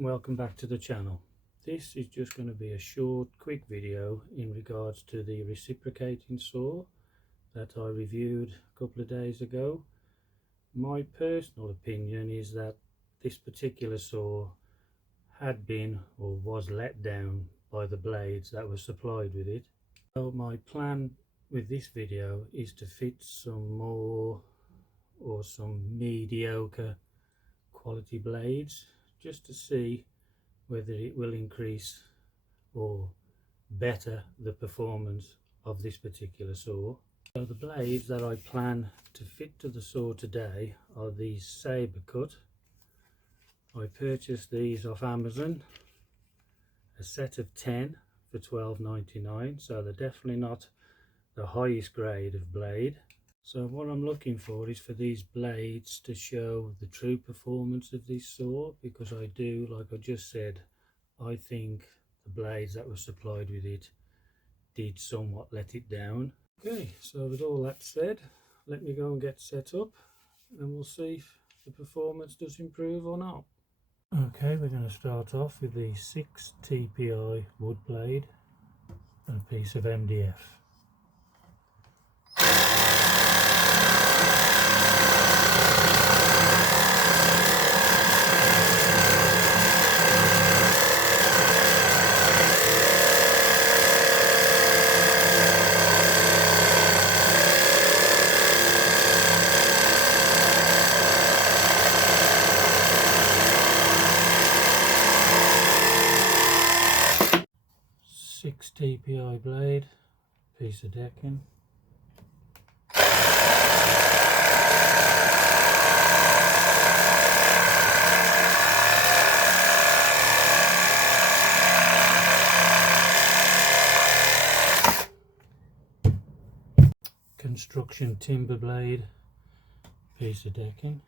Welcome back to the channel. This is just going to be a short quick video in regards to the reciprocating saw that I reviewed a couple of days ago. My personal opinion is that this particular saw had been or was let down by the blades that were supplied with it. So my plan with this video is to fit some more or some mediocre quality blades just to see whether it will increase or better the performance of this particular saw. So the blades that I plan to fit to the saw today are these saber cut. I purchased these off Amazon, a set of 10 for $12.99, so they're definitely not the highest grade of blade. So what I'm looking for is for these blades to show the true performance of this saw, because I do, like I just said, I think the blades that were supplied with it did somewhat let it down. Okay, so with all that said, let me go and get set up and we'll see if the performance does improve or not. Okay, we're going to start off with the 6 TPI wood blade and a piece of MDF. Six TPI blade, piece of decking. Construction timber blade, piece of decking.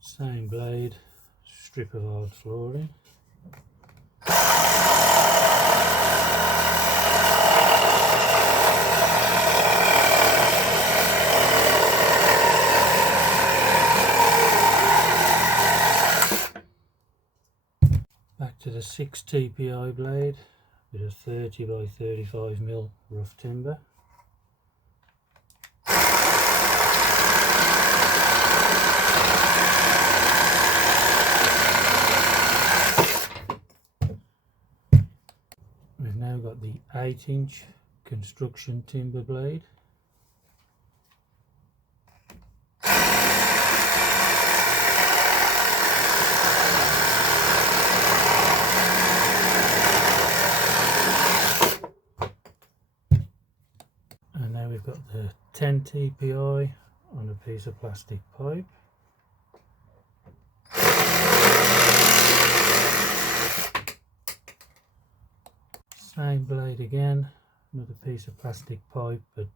Same blade, strip of hard flooring. Back to the 6 TPI blade with a 30 by 35mm rough timber. We've now got the 8-inch construction timber blade. And now we've got the 10 TPI on a piece of plastic pipe. Same blade again, another piece of plastic pipe but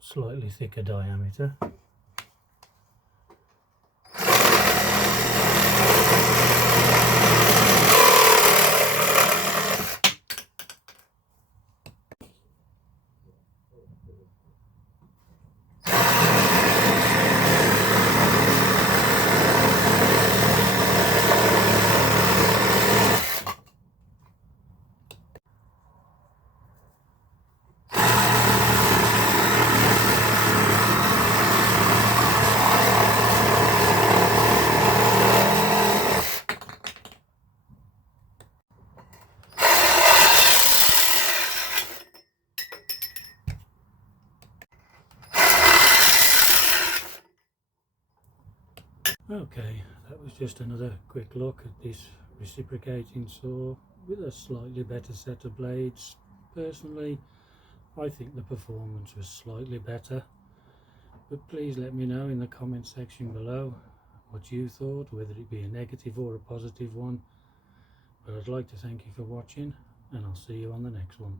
slightly thicker diameter. Okay, that was just another quick look at this reciprocating saw with a slightly better set of blades. Personally, I think the performance was slightly better, but please let me know in the comment section below what you thought, whether it be a negative or a positive one. But I'd like to thank you for watching, and I'll see you on the next one.